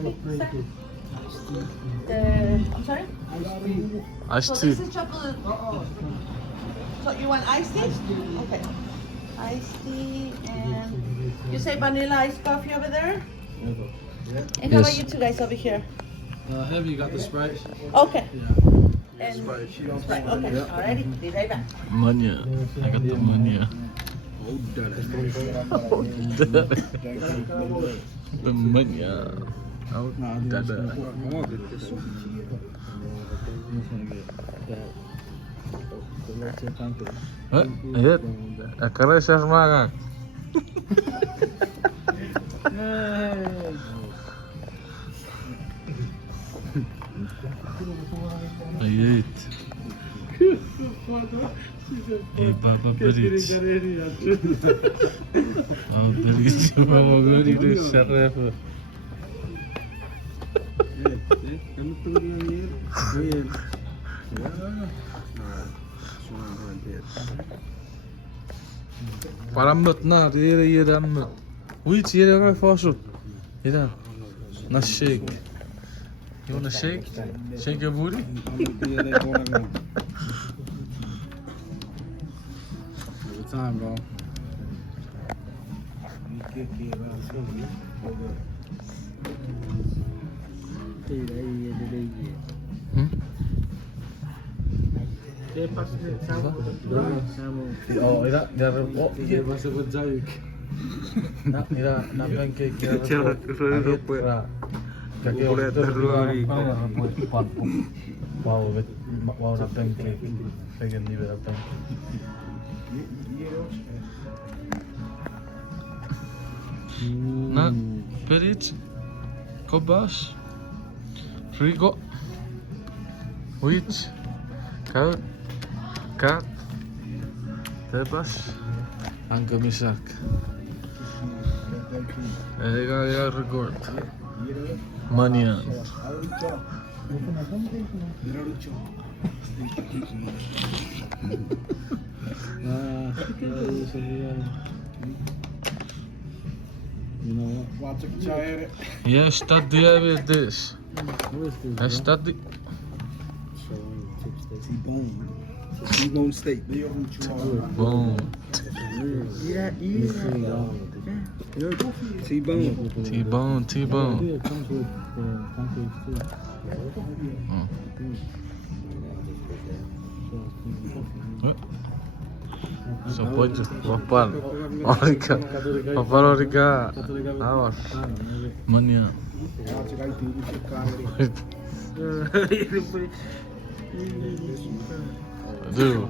I'm sorry? Iced So tea. this is chocolate. So you want iced tea? Okay. Iced tea and you say vanilla iced coffee over there? And how about Yes. you two guys over here? Heavy, you got the Sprite? Okay. Yeah. And Sprite. Sprite. Okay. Alrighty. Be right back. Mania. I got the mania. The mania. Oh, dada. Ayat. Akarnya saya semangat. Ayat. Baba berit. Baba berit. Baba berit. Syaraf. Paramut na, hier dan. Hoe iets hier even vast. Hier dan. Na shake. You wanna shake? Shake your booty? Time, bro. Oh, ira, daar oh, Dia masuk ke jayuk. na ira na pancake ira. Cara terus Ra. Kaki Boleh terlalu wow, wow na pancake. Pengen di na pancake. Na, berit. Kobas. Frigo. Wheat. Koud. Kaat. Tebas. Angkemisak. Ik ga record. Manian. Ja, staat die weer dus. Hij staat die. T-bone steak. Boom. T-bone. T-bone, T-bone. Zo potje, papar. Orika. Papar orika. Awas. Mania. Aduh.